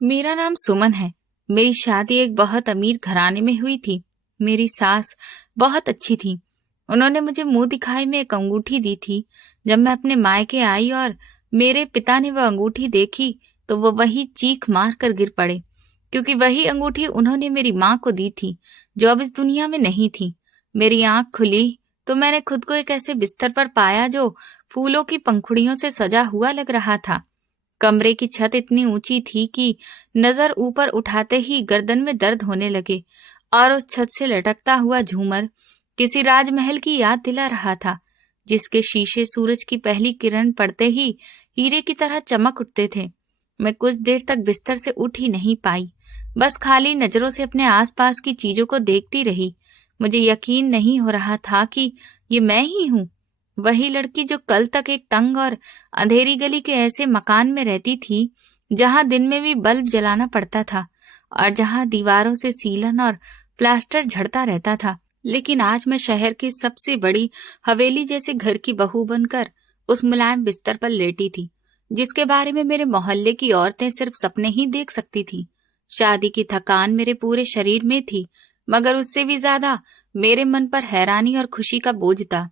मेरा नाम सुमन है। मेरी शादी एक बहुत अमीर घराने में हुई थी। मेरी सास बहुत अच्छी थी। उन्होंने मुझे मुंह दिखाई में एक अंगूठी दी थी। जब मैं अपने मायके आई और मेरे पिता ने वह अंगूठी देखी तो वो वही चीख मार कर गिर पड़े, क्योंकि वही अंगूठी उन्होंने मेरी माँ को दी थी जो अब इस दुनिया में नहीं थी। मेरी आंख खुली तो मैंने खुद को एक ऐसे बिस्तर पर पाया जो फूलों की पंखुड़ियों से सजा हुआ लग रहा था। कमरे की छत इतनी ऊंची थी कि नजर ऊपर उठाते ही गर्दन में दर्द होने लगे, और उस छत से लटकता हुआ झूमर किसी राजमहल की याद दिला रहा था, जिसके शीशे सूरज की पहली किरण पड़ते ही हीरे की तरह चमक उठते थे। मैं कुछ देर तक बिस्तर से उठ ही नहीं पाई, बस खाली नजरों से अपने आसपास की चीजों को देखती रही। मुझे यकीन नहीं हो रहा था कि ये मैं ही हूँ, वही लड़की जो कल तक एक तंग और अंधेरी गली के ऐसे मकान में रहती थी जहां दिन में भी बल्ब जलाना पड़ता था और जहां दीवारों से सीलन और प्लास्टर झड़ता रहता था। लेकिन आज मैं शहर की सबसे बड़ी हवेली जैसे घर की बहू बनकर उस मुलायम बिस्तर पर लेटी थी, जिसके बारे में मेरे मोहल्ले की औरतें सिर्फ सपने ही देख सकती थी। शादी की थकान मेरे पूरे शरीर में थी, मगर उससे भी ज्यादा मेरे मन पर हैरानी और खुशी का बोझ था।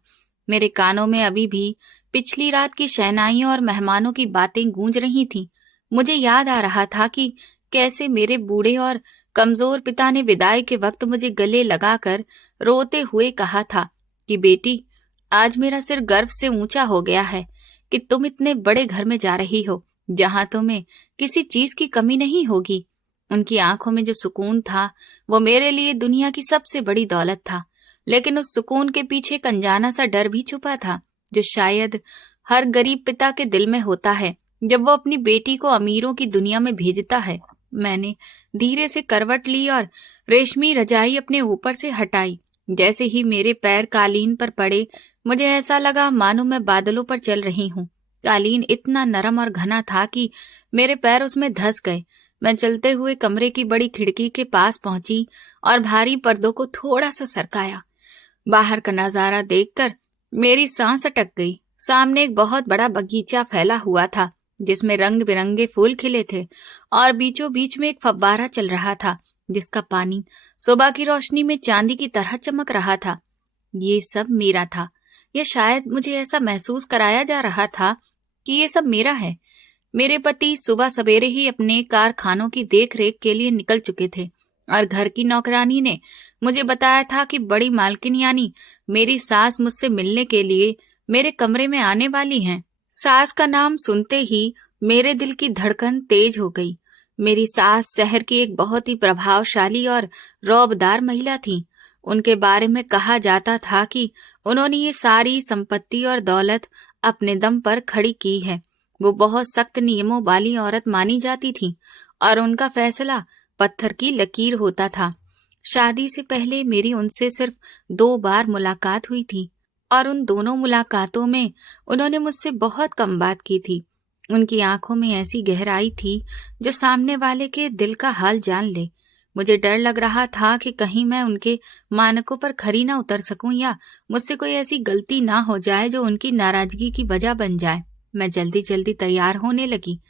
मेरे कानों में अभी भी पिछली रात की शहनाइयों और मेहमानों की बातें गूंज रही थीं। मुझे याद आ रहा था कि कैसे मेरे बूढ़े और कमजोर पिता ने विदाई के वक्त मुझे गले लगाकर रोते हुए कहा था कि बेटी, आज मेरा सिर गर्व से ऊंचा हो गया है कि तुम इतने बड़े घर में जा रही हो जहां तुम्हें किसी चीज की कमी नहीं होगी। उनकी आंखों में जो सुकून था वो मेरे लिए दुनिया की सबसे बड़ी दौलत था, लेकिन उस सुकून के पीछे एक अनजाना सा डर भी छुपा था, जो शायद हर गरीब पिता के दिल में होता है जब वो अपनी बेटी को अमीरों की दुनिया में भेजता है। मैंने धीरे से करवट ली और रेशमी रजाई अपने ऊपर से हटाई। जैसे ही मेरे पैर कालीन पर पड़े, मुझे ऐसा लगा मानो मैं बादलों पर चल रही हूँ। कालीन इतना नरम और घना था कि मेरे पैर उसमें धंस गए। मैं चलते हुए कमरे की बड़ी खिड़की के पास पहुंची और भारी पर्दों को थोड़ा सा सरकाया। बाहर का नजारा देखकर मेरी सांस अटक गई। सामने एक बहुत बड़ा बगीचा फैला हुआ था जिसमें रंग बिरंगे फूल खिले थे, और बीचों बीच में एक फव्वारा चल रहा था जिसका पानी सुबह की रोशनी में चांदी की तरह चमक रहा था। ये सब मेरा था, या शायद मुझे ऐसा महसूस कराया जा रहा था कि ये सब मेरा है। मेरे पति सुबह सवेरे ही अपने कारखानों की देखरेख के लिए निकल चुके थे, और घर की नौकरानी ने मुझे बताया था कि बड़ी मालकिन यानी मेरी सास मुझसे मिलने के लिए मेरे कमरे में आने वाली हैं। सास का नाम सुनते ही मेरे दिल की धड़कन तेज हो गई। मेरी सास शहर की एक बहुत ही प्रभावशाली और रौबदार महिला थी। उनके बारे में कहा जाता था कि उन्होंने ये सारी संपत्ति और दौलत अपने दम पर खड़ी की है। वो बहुत सख्त नियमों वाली औरत मानी जाती थी और उनका फैसला पत्थर की लकीर होता था। शादी से पहले मेरी उनसे सिर्फ 2 बार मुलाकात हुई थी, और उन दोनों मुलाकातों में उन्होंने मुझसे बहुत कम बात की थी। उनकी आंखों में ऐसी गहराई थी जो सामने वाले के दिल का हाल जान ले। मुझे डर लग रहा था कि कहीं मैं उनके मानकों पर खरी ना उतर सकूं, या मुझसे कोई ऐसी गलती ना हो जाए जो उनकी नाराजगी की वजह बन जाए। मैं जल्दी जल्दी तैयार होने लगी।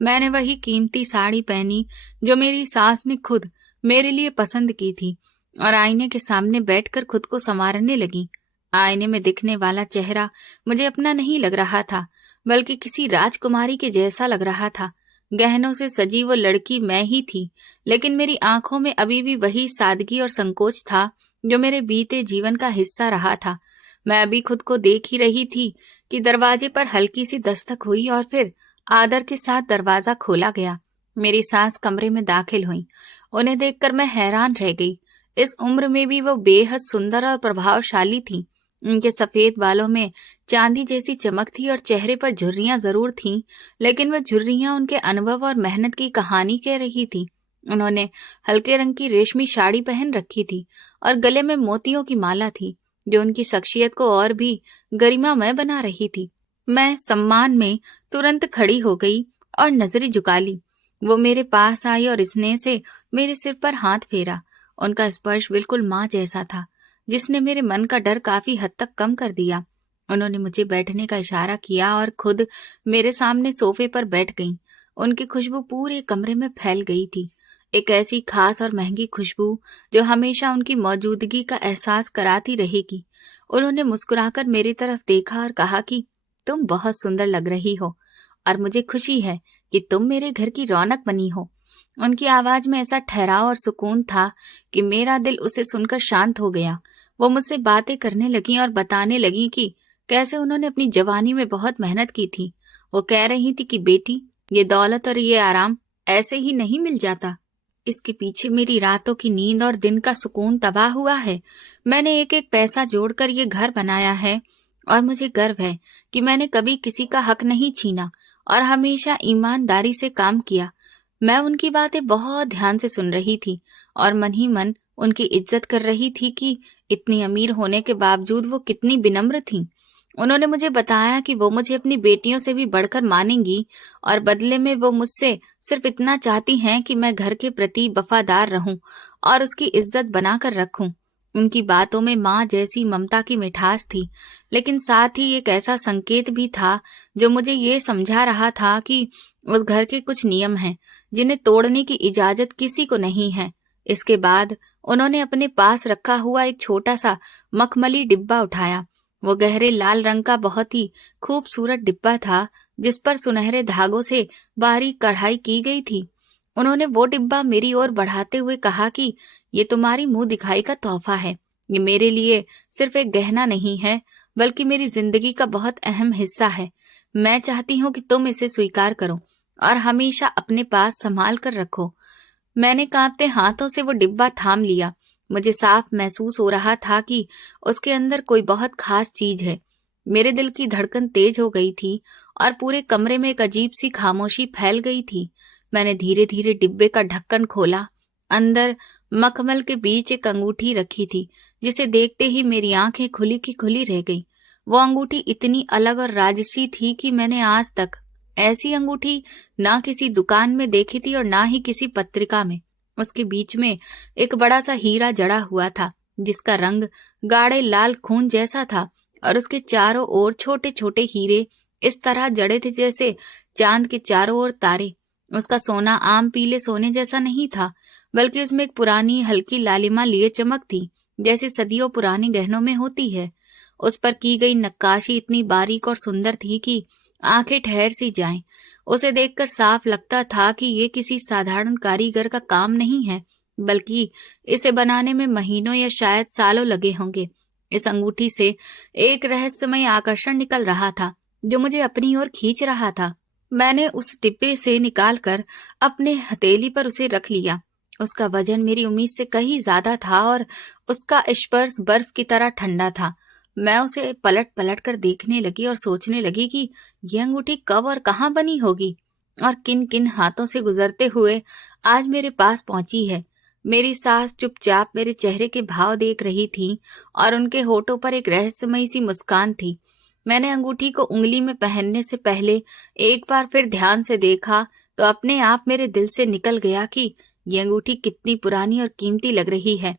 मैंने वही कीमती साड़ी पहनी जो मेरी सास ने खुद मेरे लिए पसंद की थी, और आईने के सामने बैठकर खुद को संवारने लगी। आईने में दिखने वाला चेहरा मुझे अपना नहीं लग रहा था, बल्कि किसी राजकुमारी के जैसा लग रहा था। गहनों से सजी वो लड़की मैं ही थी, लेकिन मेरी आंखों में अभी भी वही सादगी और संकोच था जो मेरे बीते जीवन का हिस्सा रहा था। मैं अभी खुद को देख ही रही थी कि दरवाजे पर हल्की सी दस्तक हुई और फिर आदर के साथ दरवाजा खोला गया। मेरी सास कमरे में दाखिल हुई। उन्हें देखकर मैं हैरान रह गई। इस उम्र में भी वो बेहद सुंदर और प्रभावशाली थी। उनके सफेद बालों में चांदी जैसी चमक थी और चेहरे पर झुर्रियां जरूर थीं, लेकिन वह झुर्रियां उनके अनुभव और मेहनत की कहानी कह रही थी। उन्होंने हल्के रंग की रेशमी साड़ी पहन रखी थी और गले में मोतियों की माला थी, जो उनकी शख्सियत को और भी गरिमामय बना रही थी। मैं सम्मान में तुरंत खड़ी हो गई और नजरें झुका ली। वो मेरे पास आई और स्नेह से मेरे सिर पर हाथ फेरा। उनका स्पर्श बिल्कुल माँ जैसा था, जिसने मेरे मन का डर काफी हद तक कम कर दिया। उन्होंने मुझे बैठने का इशारा किया और खुद मेरे सामने सोफे पर बैठ गईं। उनकी खुशबू पूरे कमरे में फैल गई थी। एक ऐसी खास और महंगी खुशबू जो हमेशा उनकी मौजूदगी का एहसास कराती रहेगी। उन्होंने मुस्कुराकर मेरी तरफ देखा और कहा कि तुम बहुत सुंदर लग रही हो और मुझे खुशी है कि तुम मेरे घर की रौनक बनी हो। उनकी आवाज में ऐसा ठहराव और सुकून था कि मेरा दिल उसे सुनकर शांत हो गया। वो मुझसे बातें करने लगी और बताने लगी कि कैसे उन्होंने अपनी जवानी में बहुत मेहनत की थी। वो कह रही थी कि बेटी, ये दौलत और ये आराम ऐसे ही नहीं मिल जाता। इसके पीछे मेरी रातों की नींद और दिन का सुकून तबाह हुआ है। मैंने एक एक पैसा जोड़कर ये घर बनाया है और मुझे गर्व है कि मैंने कभी किसी का हक नहीं छीना और हमेशा ईमानदारी से काम किया। मैं उनकी बातें बहुत ध्यान से सुन रही थी और मन ही मन उनकी इज्जत कर रही थी कि इतनी अमीर होने के बावजूद वो कितनी विनम्र थीं। उन्होंने मुझे बताया कि वो मुझे अपनी बेटियों से भी बढ़कर मानेंगी और बदले में वो मुझसे सिर्फ इतना चाहती हैं कि मैं घर के प्रति वफादार रहूं और उसकी इज्जत बनाकर रखूं। उनकी बातों में माँ जैसी ममता की मिठास थी, लेकिन साथ ही एक ऐसा संकेत भी था जो मुझे ये समझा रहा था कि उस घर के कुछ नियम हैं जिन्हें तोड़ने की इजाजत किसी को नहीं है। इसके बाद उन्होंने अपने पास रखा हुआ एक छोटा सा मखमली डिब्बा उठाया। वो गहरे लाल रंग का बहुत ही खूबसूरत डिब्बा था जिस पर सुनहरे धागों से बारीक कढ़ाई की गई थी। उन्होंने वो डिब्बा मेरी ओर बढ़ाते हुए कहा कि ये तुम्हारी मुंह दिखाई का तोहफा है। ये मेरे लिए सिर्फ एक गहना नहीं है, बल्कि मेरी जिंदगी का बहुत अहम हिस्सा है। मैं चाहती हूँ कि तुम इसे स्वीकार करो और हमेशा अपने पास संभाल कर रखो। मैंने कांपते हाथों से वो डिब्बा थाम लिया। मुझे साफ महसूस हो रहा था कि उसके अंदर कोई बहुत खास चीज है। मेरे दिल की धड़कन तेज हो गई थी और पूरे कमरे में एक अजीब सी खामोशी फैल गई थी। मैंने धीरे धीरे डिब्बे का ढक्कन खोला। अंदर मखमल के बीच एक अंगूठी रखी थी, जिसे देखते ही मेरी आंखें खुली की खुली रह गई। वो अंगूठी इतनी अलग और राजसी थी कि मैंने आज तक ऐसी अंगूठी ना किसी दुकान में देखी थी और ना ही किसी पत्रिका में। उसके बीच में एक बड़ा सा हीरा जड़ा हुआ था, जिसका रंग गाढ़े लाल खून जैसा था और उसके चारों ओर छोटे छोटे हीरे इस तरह जड़े थे जैसे चांद के चारों ओर तारे। उसका सोना आम पीले सोने जैसा नहीं था, बल्कि उसमें एक पुरानी हल्की लालिमा लिए चमक थी, जैसे सदियों पुराने गहनों में होती है। उस पर की गई नक्काशी इतनी बारीक और सुंदर थी कि आंखें ठहर सी जाएं। उसे देखकर साफ लगता था कि ये किसी साधारण कारीगर का काम नहीं है, बल्कि इसे बनाने में महीनों या शायद सालों लगे होंगे। इस अंगूठी से एक रहस्यमय आकर्षण निकल रहा था जो मुझे अपनी ओर खींच रहा था। मैंने उस डिब्बे से निकालकर अपने हथेली पर उसे रख लिया। उसका वजन मेरी उम्मीद से कहीं ज्यादा था और उसका स्पर्श बर्फ की तरह ठंडा था। मैं उसे पलट पलट कर देखने लगी और सोचने लगी कि यह अंगूठी कब और कहाँ बनी होगी और किन किन हाथों से गुजरते हुए आज मेरे पास पहुंची है। मेरी सास चुपचाप मेरे चेहरे के भाव देख रही थी और उनके होठों पर एक रहस्यमयी सी मुस्कान थी। मैंने अंगूठी को उंगली में पहनने से पहले एक बार फिर ध्यान से देखा तो अपने आप मेरे दिल से निकल गया कि ये अंगूठी कितनी पुरानी और कीमती लग रही है।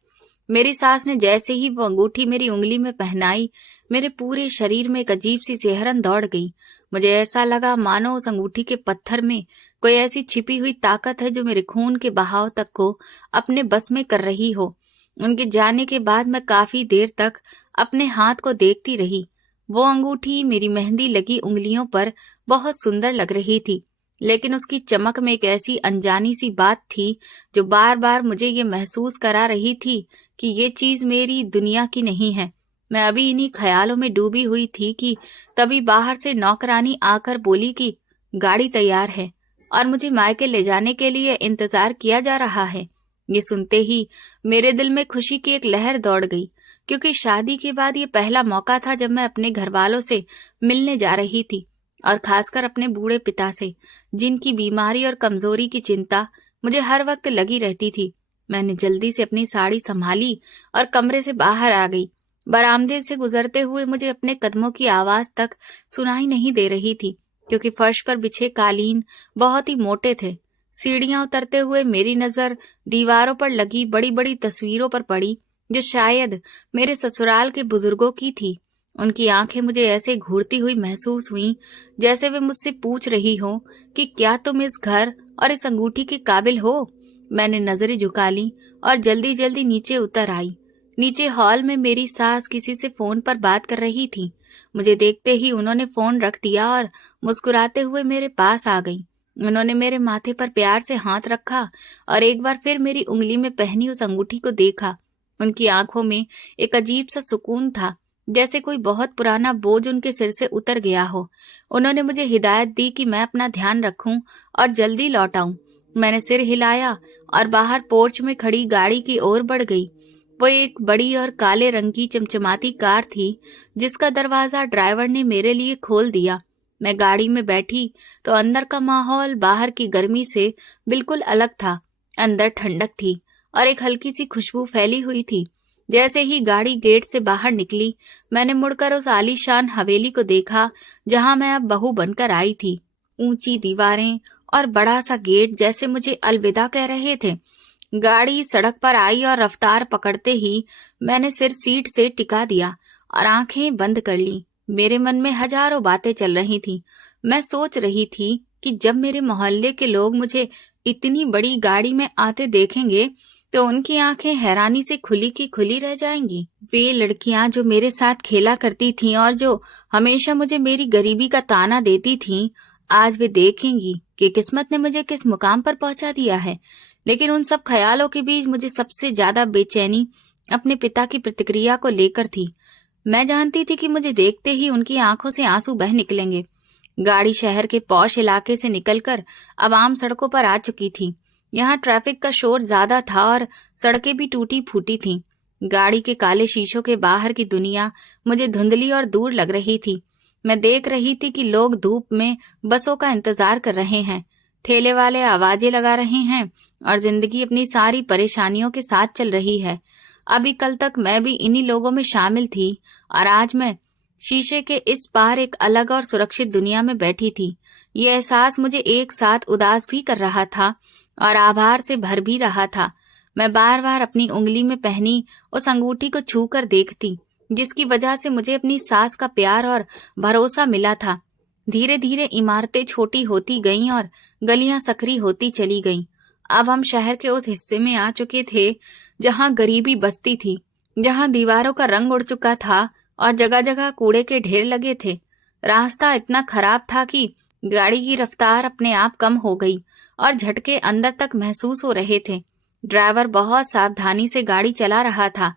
मेरी सास ने जैसे ही वो अंगूठी मेरी उंगली में पहनाई, मेरे पूरे शरीर में एक अजीब सी सिहरन दौड़ गई। मुझे ऐसा लगा मानो उस अंगूठी के पत्थर में कोई ऐसी छिपी हुई ताकत है जो मेरे खून के बहाव तक को अपने बस में कर रही हो। उनके जाने के बाद मैं काफी देर तक अपने हाथ को देखती रही। वो अंगूठी मेरी मेहंदी लगी उंगलियों पर बहुत सुंदर लग रही थी, लेकिन उसकी चमक में एक ऐसी अनजानी सी बात थी जो बार बार मुझे ये महसूस करा रही थी कि ये चीज मेरी दुनिया की नहीं है। मैं अभी इन्हीं ख्यालों में डूबी हुई थी कि तभी बाहर से नौकरानी आकर बोली कि गाड़ी तैयार है और मुझे मायके ले जाने के लिए इंतजार किया जा रहा है। ये सुनते ही मेरे दिल में खुशी की एक लहर दौड़ गई, क्योंकि शादी के बाद ये पहला मौका था जब मैं अपने घर वालों से मिलने जा रही थी, और खासकर अपने बूढ़े पिता से, जिनकी बीमारी और कमजोरी की चिंता मुझे हर वक्त लगी रहती थी। मैंने जल्दी से अपनी साड़ी संभाली और कमरे से बाहर आ गई। बरामदे से गुजरते हुए मुझे अपने कदमों की आवाज तक सुनाई नहीं दे रही थी, क्योंकि फर्श पर बिछे कालीन बहुत ही मोटे थे। सीढ़ियां उतरते हुए मेरी नजर दीवारों पर लगी बड़ी बड़ी तस्वीरों पर पड़ी, जो शायद मेरे ससुराल के बुजुर्गों की थी। उनकी आंखें मुझे ऐसे घूरती हुई महसूस हुई जैसे वे मुझसे पूछ रही हो कि क्या तुम इस घर और इस अंगूठी के काबिल हो। मैंने नजरें झुका ली और जल्दी जल्दी नीचे उतर आई। नीचे हॉल में मेरी सास किसी से फोन पर बात कर रही थी। मुझे देखते ही उन्होंने फोन रख दिया और मुस्कुराते हुए मेरे पास आ गई। उन्होंने मेरे माथे पर प्यार से हाथ रखा और एक बार फिर मेरी उंगली में पहनी उस अंगूठी को देखा। उनकी आंखों में एक अजीब सा सुकून था, जैसे कोई बहुत पुराना बोझ उनके सिर से उतर गया हो। उन्होंने मुझे हिदायत दी कि मैं अपना ध्यान रखूं और जल्दी लौट आऊं। मैंने सिर हिलाया और बाहर पोर्च में खड़ी गाड़ी की ओर बढ़ गई। वो एक बड़ी और काले रंग की चमचमाती कार थी, जिसका दरवाजा ड्राइवर ने मेरे लिए खोल दिया। मैं गाड़ी में बैठी तो अंदर का माहौल बाहर की गर्मी से बिल्कुल अलग था। अंदर ठंडक थी और एक हल्की सी खुशबू फैली हुई थी। जैसे ही गाड़ी गेट से बाहर निकली, मैंने मुड़कर उस आलीशान हवेली को देखा जहां मैं अब बहू बनकर आई थी। ऊंची दीवारें और बड़ा सा गेट जैसे मुझे अलविदा कह रहे थे। गाड़ी सड़क पर आई और रफ्तार पकड़ते ही मैंने सिर सीट से टिका दिया और आंखें बंद कर ली। मेरे मन में हजारों बातें चल रही थीं। मैं सोच रही थी कि जब मेरे मोहल्ले के लोग मुझे इतनी बड़ी गाड़ी में आते देखेंगे तो उनकी आंखें हैरानी से खुली की खुली रह जाएंगी। वे लड़कियां जो मेरे साथ खेला करती थीं और जो हमेशा मुझे मेरी गरीबी का ताना देती थीं, आज वे देखेंगी कि किस्मत ने मुझे किस मुकाम पर पहुंचा दिया है। लेकिन उन सब ख्यालों के बीच मुझे सबसे ज्यादा बेचैनी अपने पिता की प्रतिक्रिया को लेकर थी। मैं जानती थी कि मुझे देखते ही उनकी आंखों से आंसू बह निकलेंगे। गाड़ी शहर के पॉश इलाके से निकलकर अब आम सड़कों पर आ चुकी थी। यहाँ ट्रैफिक का शोर ज्यादा था और सड़कें भी टूटी फूटी थीं। गाड़ी के काले शीशों के बाहर की दुनिया मुझे धुंधली और दूर लग रही थी। मैं देख रही थी कि लोग धूप में बसों का इंतजार कर रहे हैं, ठेले वाले आवाजें लगा रहे हैं और जिंदगी अपनी सारी परेशानियों के साथ चल रही है। अभी कल तक मैं भी इन्हीं लोगों में शामिल थी और आज मैं शीशे के इस पार एक अलग और सुरक्षित दुनिया में बैठी थी। ये एहसास मुझे एक साथ उदास भी कर रहा था और आभार से भर भी रहा था। मैं बार बार अपनी उंगली में पहनी उस अंगूठी को छू कर देखती, जिसकी वजह से मुझे अपनी सास का प्यार और भरोसा मिला था। धीरे धीरे इमारतें छोटी होती गईं और गलियां सकरी होती चली गईं। अब हम शहर के उस हिस्से में आ चुके थे जहां गरीबी बसती थी, जहां दीवारों का रंग उड़ चुका था और जगह जगह कूड़े के ढेर लगे थे। रास्ता इतना खराब था कि गाड़ी की रफ्तार अपने आप कम हो गई और झटके अंदर तक महसूस हो रहे थे। ड्राइवर बहुत सावधानी से गाड़ी चला रहा था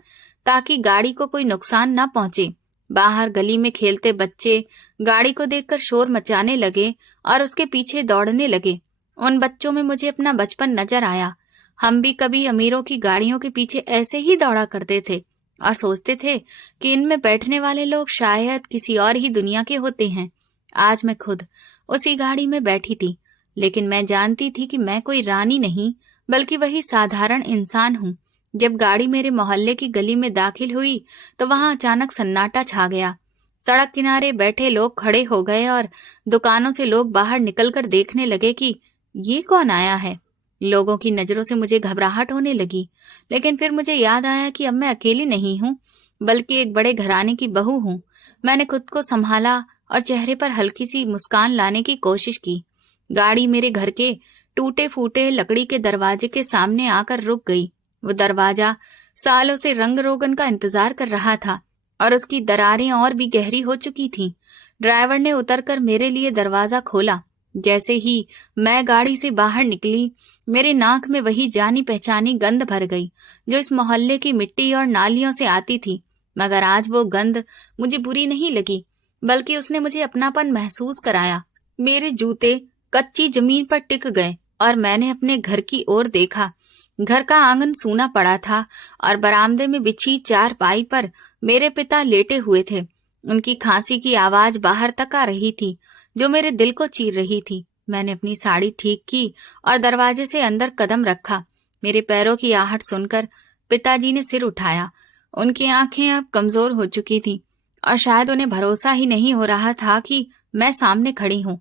ताकि गाड़ी को कोई नुकसान न पहुंचे। बाहर गली में खेलते बच्चे गाड़ी को देखकर शोर मचाने लगे और उसके पीछे दौड़ने लगे। उन बच्चों में मुझे अपना बचपन नजर आया। हम भी कभी अमीरों की गाड़ियों के पीछे ऐसे ही दौड़ा करते थे और सोचते थे कि इनमें बैठने वाले लोग शायद किसी और ही दुनिया के होते हैं। आज मैं खुद उसी गाड़ी में बैठी थी, लेकिन मैं जानती थी कि मैं कोई रानी नहीं, बल्कि वही साधारण इंसान हूँ। जब गाड़ी मेरे मोहल्ले की गली में दाखिल हुई तो वहां अचानक सन्नाटा छा गया। सड़क किनारे बैठे लोग खड़े हो गए और दुकानों से लोग बाहर निकलकर देखने लगे कि ये कौन आया है। लोगों की नजरों से मुझे घबराहट होने लगी, लेकिन फिर मुझे याद आया कि अब मैं अकेली नहीं हूँ, बल्कि एक बड़े घराने की बहू हूँ। मैंने खुद को संभाला और चेहरे पर हल्की सी मुस्कान लाने की कोशिश की। गाड़ी मेरे घर के टूटे फूटे लकड़ी के दरवाजे के सामने आकर रुक गई। वो दरवाजा सालों से रंग रोगन का इंतजार कर रहा था और उसकी दरारें और भी गहरी हो चुकी थीं। ड्राइवर ने उतरकर मेरे लिए दरवाजा खोला। जैसे ही मैं गाड़ी से बाहर निकली, मेरे नाक में वही जानी पहचानी गंध भर गई जो इस मोहल्ले की मिट्टी और नालियों से आती थी। मगर आज वो गंध मुझे बुरी नहीं लगी, बल्कि उसने मुझे अपनापन महसूस कराया। मेरे जूते कच्ची जमीन पर टिक गए और मैंने अपने घर की ओर देखा। घर का आंगन सूना पड़ा था और बरामदे में बिछी चारपाई पर मेरे पिता लेटे हुए थे। उनकी खांसी की आवाज बाहर तक आ रही थी, जो मेरे दिल को चीर रही थी। मैंने अपनी साड़ी ठीक की और दरवाजे से अंदर कदम रखा। मेरे पैरों की आहट सुनकर पिताजी ने सिर उठाया। उनकी आंखें अब कमजोर हो चुकी थीं और शायद उन्हें भरोसा ही नहीं हो रहा था कि मैं सामने खड़ी हूँ।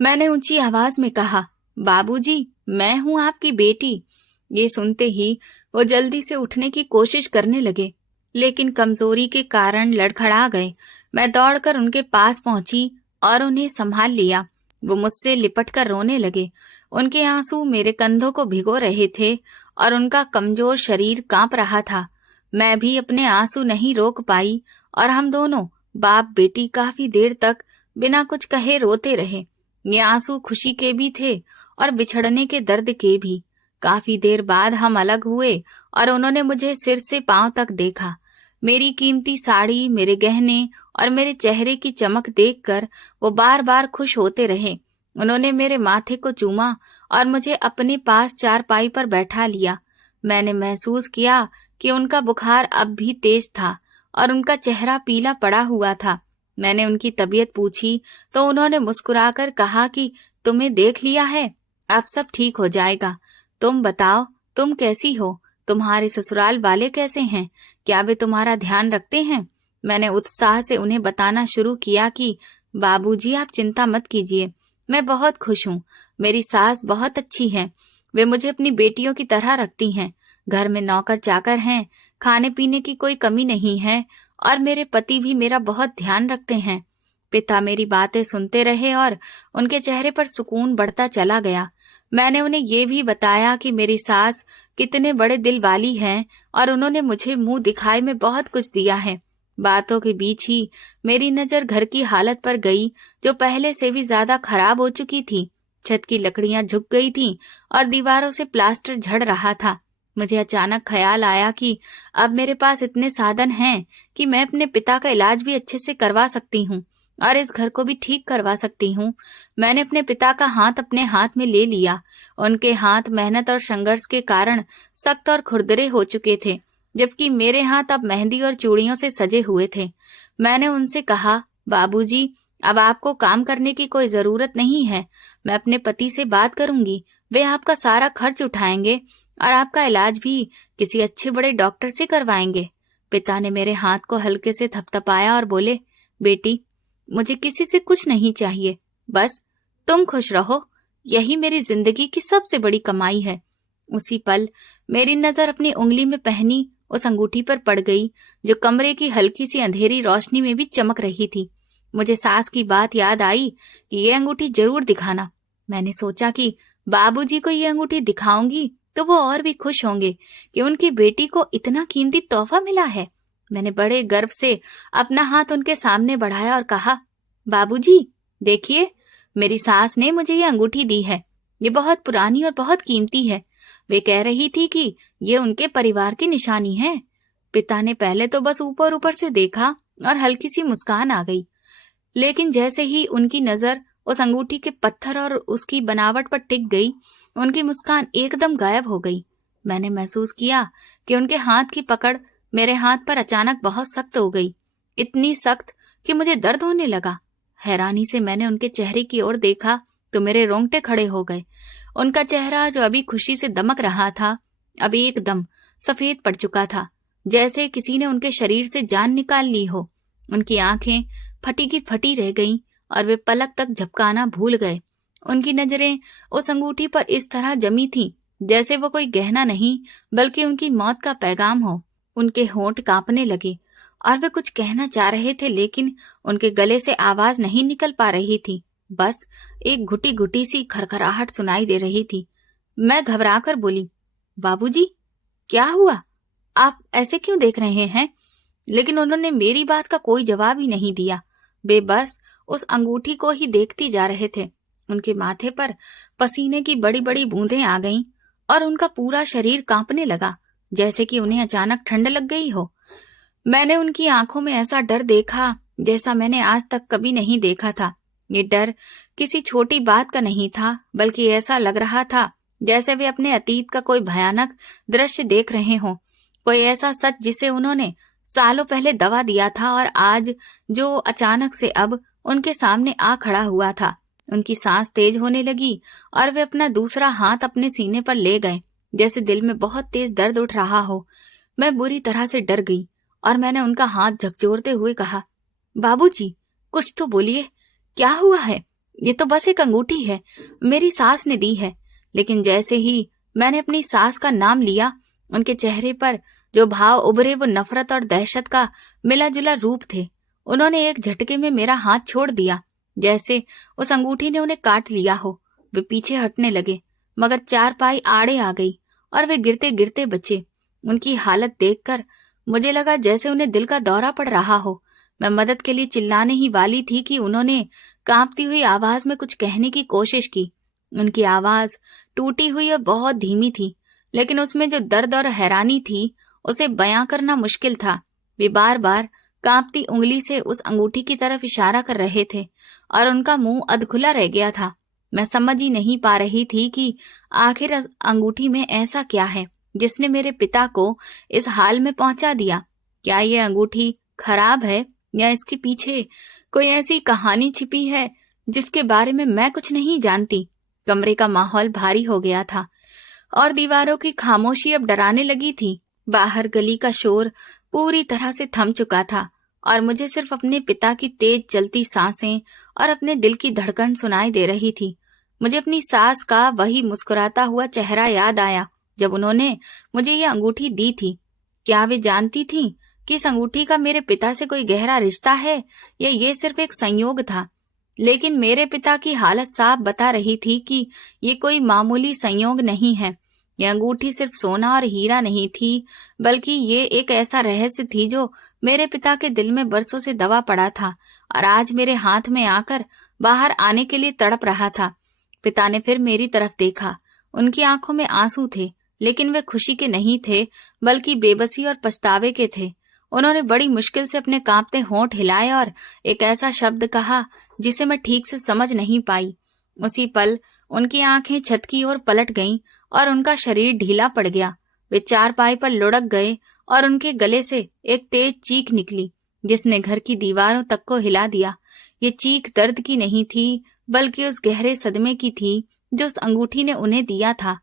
मैंने ऊंची आवाज में कहा, बाबूजी, मैं हूँ आपकी बेटी। ये सुनते ही वो जल्दी से उठने की कोशिश करने लगे। लेकिन कमजोरी के कारण लड़खड़ा गए। मैं दौड़कर उनके पास पहुंची और उन्हें संभाल लिया। वो मुझसे लिपटकर रोने लगे। उनके आंसू मेरे कंधों को भिगो रहे थे और उनका कमजोर शरीर कांप रहा था। मैं भी अपने आंसू नहीं रोक पाई और हम दोनों बाप बेटी काफी देर तक बिना कुछ कहे रोते रहे। ये आंसू खुशी के भी थे और बिछड़ने के दर्द के भी। काफी देर बाद हम अलग हुए और उन्होंने मुझे सिर से पांव तक देखा। मेरी कीमती साड़ी, मेरे गहने और मेरे चेहरे की चमक देखकर वो बार बार खुश होते रहे। उन्होंने मेरे माथे को चूमा और मुझे अपने पास चारपाई पर बैठा लिया। मैंने महसूस किया कि उनका बुखार अब भी तेज था और उनका चेहरा पीला पड़ा हुआ था। मैंने उनकी तबीयत पूछी तो उन्होंने मुस्कुराकर कहा कि तुम्हें देख लिया है, अब सब ठीक हो जाएगा। तुम बताओ, तुम कैसी हो? तुम्हारे ससुराल वाले कैसे हैं? क्या वे तुम्हारा ध्यान रखते हैं? मैंने उत्साह से उन्हें बताना शुरू किया कि बाबूजी, आप चिंता मत कीजिए, मैं बहुत खुश हूँ। मेरी सास बहुत अच्छी हैं। वे मुझे अपनी बेटियों की तरह रखती हैं। घर में नौकर चाकर हैं, खाने पीने की कोई कमी नहीं है और मेरे पति भी मेरा बहुत ध्यान रखते हैं। पिता मेरी बातें सुनते रहे और उनके चेहरे पर सुकून बढ़ता चला गया। मैंने उन्हें ये भी बताया कि मेरी सास कितने बड़े दिल वाली हैं और उन्होंने मुझे मुंह दिखाए में बहुत कुछ दिया है। बातों के बीच ही मेरी नजर घर की हालत पर गई, जो पहले से भी ज्यादा खराब हो चुकी थी। छत की लकड़ियां झुक गई थीं और दीवारों से प्लास्टर झड़ रहा था। मुझे अचानक ख्याल आया कि अब मेरे पास इतने साधन हैं कि मैं अपने पिता का इलाज भी अच्छे से करवा सकती हूँ और इस घर को भी ठीक करवा सकती हूँ। मैंने अपने पिता का हाथ अपने हाथ में ले लिया। उनके हाथ मेहनत और संघर्ष के कारण सख्त और खुरदरे हो चुके थे, जबकि मेरे हाथ अब मेहंदी और चूड़ियों से सजे हुए थे। मैंने उनसे कहा, बाबूजी, अब आपको काम करने की कोई जरूरत नहीं है। मैं अपने पति से बात करूंगी, वे आपका सारा खर्च उठाएंगे और आपका इलाज भी किसी अच्छे बड़े डॉक्टर से करवाएंगे। पिता ने मेरे हाथ को हल्के से थपथपाया और बोले, बेटी, मुझे किसी से कुछ नहीं चाहिए, बस तुम खुश रहो, यही मेरी जिंदगी की सबसे बड़ी कमाई है। उसी पल मेरी नजर अपनी उंगली में पहनी उस अंगूठी पर पड़ गई, जो कमरे की हल्की सी अंधेरी रोशनी में भी चमक रही थी। मुझे सास की बात याद आई कि ये अंगूठी जरूर दिखाना। मैंने सोचा कि बाबूजी को ये अंगूठी दिखाऊंगी तो वो और भी खुश होंगे कि उनकी बेटी को इतना कीमती तोहफा मिला है। मैंने बड़े गर्व से अपना हाथ उनके सामने बढ़ाया और कहा, बाबूजी, देखिए, मेरी सास ने मुझे ये अंगूठी दी है। ये बहुत पुरानी और बहुत कीमती है। वे कह रही थी कि ये उनके परिवार की निशानी है। पिता ने पहले तो बस ऊपर ऊपर से देखा और हल्की सी मुस्कान आ गई, लेकिन जैसे ही उनकी नजर उस अंगूठी के पत्थर और उसकी बनावट पर टिक गई, उनकी मुस्कान एकदम गायब हो गई। मैंने महसूस किया कि उनके हाथ की पकड़ मेरे हाथ पर अचानक बहुत सख्त हो गई, इतनी सख्त कि मुझे दर्द होने लगा। हैरानी से मैंने उनके चेहरे की ओर देखा तो मेरे रोंगटे खड़े हो गए। उनका चेहरा, जो अभी खुशी से दमक रहा था, अभी एकदम सफेद पड़ चुका था, जैसे किसी ने उनके शरीर से जान निकाल ली हो। उनकी आंखें फटी की फटी रह गईं और वे पलक तक झपकाना भूल गए। उनकी नजरें उस अंगूठी पर इस तरह जमी थीं जैसे वो कोई गहना नहीं बल्कि उनकी मौत का पैगाम हो। उनके होंठ कांपने लगे और वे कुछ कहना चाह रहे थे, लेकिन उनके गले से आवाज नहीं निकल पा रही थी। बस एक घुटी घुटी सी खरखराहट सुनाई दे रही थी। मैं घबराकर बोली, बाबूजी, क्या हुआ? आप ऐसे क्यों देख रहे हैं? लेकिन उन्होंने मेरी बात का कोई जवाब ही नहीं दिया। वे बस उस अंगूठी को ही देखती जा रहे थे। उनके माथे पर पसीने की बड़ी बड़ी बूंदें आ गईं और उनका पूरा शरीर कांपने लगा, जैसे कि उन्हें अचानक ठंड लग गई हो। मैंने उनकी आंखों में ऐसा डर देखा जैसा मैंने आज तक कभी नहीं देखा था। ये डर किसी छोटी बात का नहीं था, बल्कि ऐसा लग रहा था जैसे वे अपने अतीत का कोई भयानक दृश्य देख रहे हों, कोई ऐसा सच जिसे उन्होंने सालों पहले दबा दिया था और आज जो अचानक से अब उनके सामने आ खड़ा हुआ था। उनकी सांस तेज होने लगी और वे अपना दूसरा हाथ अपने सीने पर ले गए, जैसे दिल में बहुत तेज दर्द उठ रहा हो। मैं बुरी तरह से डर गई और मैंने उनका हाथ झकझोरते हुए कहा, बाबूजी, कुछ तो बोलिए, क्या हुआ है? ये तो बस एक अंगूठी है, मेरी सास ने दी है। लेकिन जैसे ही मैंने अपनी सास का नाम लिया, उनके चेहरे पर जो भाव उभरे वो नफरत और दहशत का मिला जुला रूप थे। उन्होंने एक झटके में मेरा हाथ छोड़ दिया, जैसे उस अंगूठी ने उन्हें काट लिया हो। वे पीछे हटने लगे, मगर चारपाई आड़े आ गई और वे गिरते गिरते बचे। उनकी हालत देखकर मुझे लगा जैसे उन्हें दिल का दौरा पड़ रहा हो। मैं मदद के लिए चिल्लाने ही वाली थी कि उन्होंने कांपती हुई आवाज में कुछ कहने की कोशिश की। उनकी आवाज टूटी हुई और बहुत धीमी थी, लेकिन उसमें जो दर्द और हैरानी थी उसे बयां करना मुश्किल था। वे बार बार कांपती उंगली से उस अंगूठी की तरफ इशारा कर रहे थे और उनका मुंह अधखुला रह गया था। मैं समझ ही नहीं पा रही थी कि आखिर इस अंगूठी में ऐसा क्या है जिसने मेरे पिता को इस हाल में पहुंचा दिया। क्या ये अंगूठी खराब है या इसके पीछे कोई ऐसी कहानी छिपी है जिसके बारे में मैं कुछ नहीं जानती। कमरे का माहौल भारी हो गया था और दीवारों की खामोशी अब डराने लगी थी। बाहर गली का शोर पूरी तरह से थम चुका था और मुझे सिर्फ अपने पिता की तेज चलती सांसें और अपने दिल की धड़कन सुनाई दे रही थी। मुझे अपनी सास का वही मुस्कुराता हुआ चेहरा याद आया जब उन्होंने मुझे ये अंगूठी दी थी। क्या वे जानती थीं कि इस अंगूठी का मेरे पिता से कोई गहरा रिश्ता है या ये सिर्फ एक संयोग था? लेकिन मेरे पिता की हालत साफ बता रही थी कि ये कोई मामूली संयोग नहीं है। यह अंगूठी सिर्फ सोना और हीरा नहीं थी, बल्कि ये एक ऐसा रहस्य थी जो मेरे पिता के दिल में बरसों से दबा पड़ा था और आज मेरे हाथ में आकर बाहर आने के लिए तड़प रहा था। पिता ने फिर मेरी तरफ देखा। उनकी आंखों में आंसू थे, लेकिन वे खुशी के नहीं थे, बल्कि बेबसी और पछतावे के थे। उन्होंने बड़ी मुश्किल से अपने कांपते होंठ हिलाए और एक ऐसा शब्द कहा जिसे मैं ठीक से समझ नहीं पाई। उसी पल उनकी आंखें छत की ओर पलट गईं और उनका शरीर ढीला पड़ गया। वे चारपाई पर लुढ़क गए और उनके गले से एक तेज चीख निकली जिसने घर की दीवारों तक को हिला दिया। ये चीख दर्द की नहीं थी, बल्कि उस गहरे सदमे की थी जो उस अंगूठी ने उन्हें दिया था।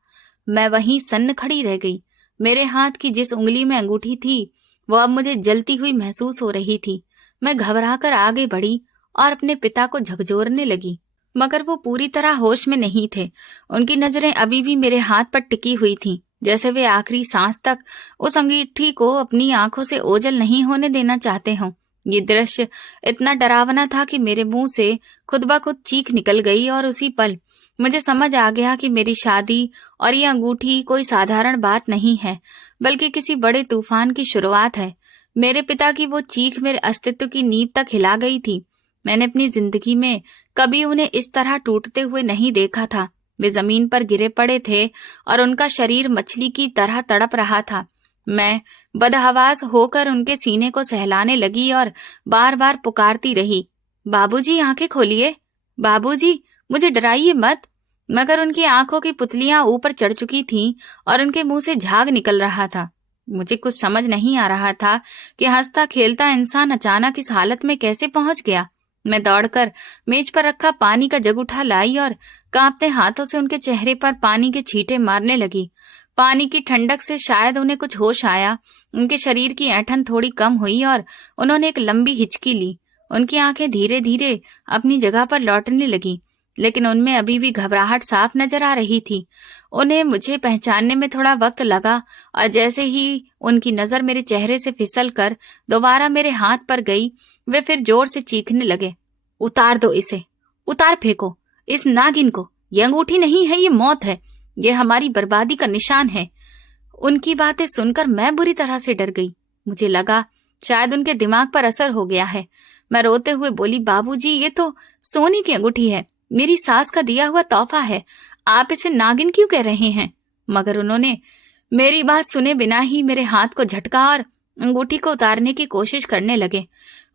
मैं वहीं सन्न खड़ी रह गई। मेरे हाथ की जिस उंगली में अंगूठी थी वो अब मुझे जलती हुई महसूस हो रही थी। मैं घबराकर आगे बढ़ी और अपने पिता को झकझोरने लगी, मगर वो पूरी तरह होश में नहीं थे। उनकी नजरें अभी भी मेरे हाथ पर टिकी हुई थीं, जैसे वे आखिरी सांस तक उस अंगूठी को अपनी आंखों से ओझल नहीं होने देना चाहते हों। ये दृश्य इतना डरावना था कि मेरे मुंह से खुद ब खुद चीख निकल गई और उसी पल मुझे समझ आ गया कि मेरी शादी और ये अंगूठी कोई साधारण बात नहीं है, बल्कि किसी बड़े तूफान की शुरुआत है। मेरे पिता की वो चीख मेरे अस्तित्व की नींव तक हिला गई थी। मैंने अपनी जिंदगी में कभी उन्हें इस तरह टूटते हुए नहीं देखा था। वे जमीन पर गिरे पड़े थे और उनका शरीर मछली की तरह तड़प रहा था। मैं बदहवास होकर उनके सीने को सहलाने लगी और बार बार पुकारती रही, बाबूजी आंखें खोलिए, बाबूजी मुझे डराइए मत। मगर उनकी आंखों की पुतलियां ऊपर चढ़ चुकी थीं और उनके मुंह से झाग निकल रहा था। मुझे कुछ समझ नहीं आ रहा था कि हंसता खेलता इंसान अचानक इस हालत में कैसे पहुंच गया। मैं दौड़कर मेज पर रखा पानी का जग उठा लाई और कांपते हाथों से उनके चेहरे पर पानी के छींटे मारने लगी। पानी की ठंडक से शायद उन्हें कुछ होश आया। उनके शरीर की ऐंठन थोड़ी कम हुई और उन्होंने एक लंबी हिचकी ली। उनकी आंखें धीरे धीरे अपनी जगह पर लौटने लगी, लेकिन उनमें अभी भी घबराहट साफ नजर आ रही थी। उन्हें मुझे पहचानने में थोड़ा वक्त लगा और जैसे ही उनकी नजर मेरे चेहरे से फिसल कर दोबारा मेरे हाथ पर गई, वे फिर जोर से चीखने लगे, उतार दो इसे, उतार फेंको इस नागिन को। ये अंगूठी नहीं है, ये मौत है, ये हमारी बर्बादी का निशान है। उनकी बातें सुनकर मैं बुरी तरह से डर गई। मुझे लगा शायद उनके दिमाग पर असर हो गया है। मैं रोते हुए बोली, बाबूजी ये तो सोने की अंगूठी है, मेरी सास का दिया हुआ तोहफा है, आप इसे नागिन क्यों कह रहे हैं? मगर उन्होंने मेरी बात सुने बिना ही मेरे हाथ को झटका और अंगूठी को उतारने की कोशिश करने लगे।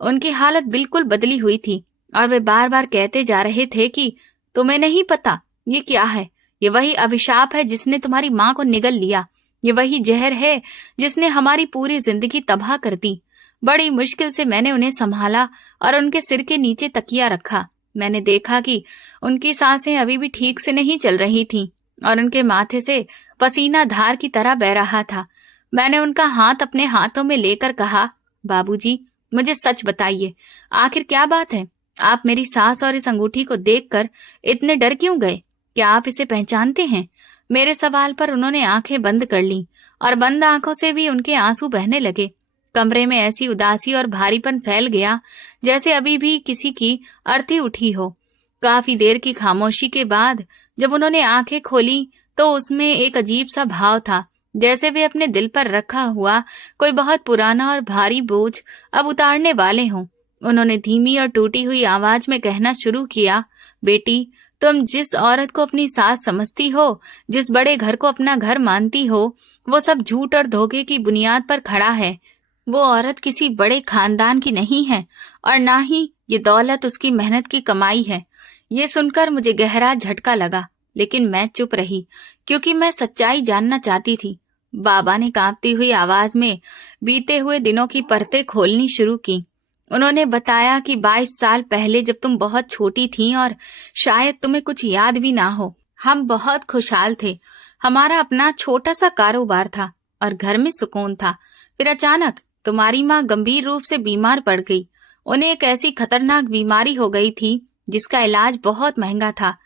उनकी हालत बिल्कुल बदली हुई थी और वे बार बार कहते जा रहे थे कि तुम्हें नहीं पता ये क्या है, ये वही अभिशाप है जिसने तुम्हारी माँ को निगल लिया, ये वही जहर है जिसने हमारी पूरी जिंदगी तबाह कर दी। बड़ी मुश्किल से मैंने उन्हें संभाला और उनके सिर के नीचे तकिया रखा। मैंने देखा कि उनकी सांसें अभी भी ठीक से नहीं चल रही थीं और उनके माथे से पसीना धार की तरह बह रहा था। मैंने उनका हाथ अपने हाथों में लेकर कहा, बाबूजी मुझे सच बताइए, आखिर क्या बात है? आप मेरी सास और इस अंगूठी को देखकर इतने डर क्यों गए? क्या आप इसे पहचानते हैं? मेरे सवाल पर उन्होंने आंखें बंद कर लीं और बंद आंखों से भी उनके आंसू बहने लगे। कमरे में ऐसी उदासी और भारीपन फैल गया जैसे अभी भी किसी की अर्थी उठी हो। काफी देर की खामोशी के बाद जब उन्होंने आंखें खोली तो उसमें एक अजीब सा भाव था, जैसे वे अपने दिल पर रखा हुआ कोई बहुत पुराना और भारी बोझ अब उतारने वाले हों। उन्होंने धीमी और टूटी हुई आवाज में कहना शुरू किया, बेटी, तुम जिस औरत को अपनी सास समझती हो, जिस बड़े घर को अपना घर मानती हो, वो सब झूठ और धोखे की बुनियाद पर खड़ा है। वो औरत किसी बड़े खानदान की नहीं है और ना ही ये दौलत उसकी मेहनत की कमाई है। ये सुनकर मुझे गहरा झटका लगा, लेकिन मैं चुप रही क्योंकि मैं सच्चाई जानना चाहती थी। बाबा ने कांपती हुई आवाज में बीते हुए दिनों की परतें खोलनी शुरू की। उन्होंने बताया कि 22 साल पहले जब तुम बहुत छोटी थी और शायद तुम्हें कुछ याद भी ना हो, हम बहुत खुशहाल थे। हमारा अपना छोटा सा कारोबार था और घर में सुकून था। फिर अचानक तुम्हारी माँ गंभीर रूप से बीमार पड़ गई। उन्हें एक ऐसी खतरनाक बीमारी हो गई थी जिसका इलाज बहुत महंगा था।